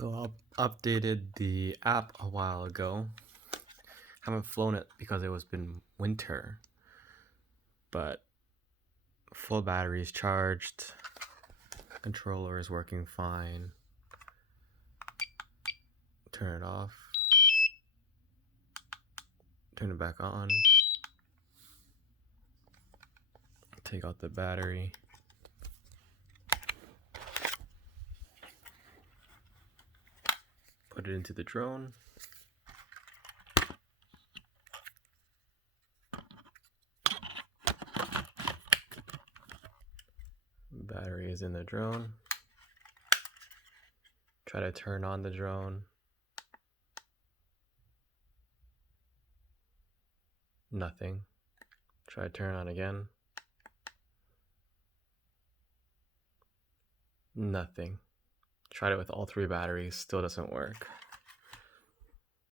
So I updated the app a while ago. Haven't flown it because it was been winter, but full battery is charged. Controller is working fine. Turn it off. Turn it back on. Take out the battery. Put it into the drone. Battery is in the drone. Try to turn on the drone. Nothing. Try to turn on again. Nothing. Tried it with all 3 batteries, still doesn't work.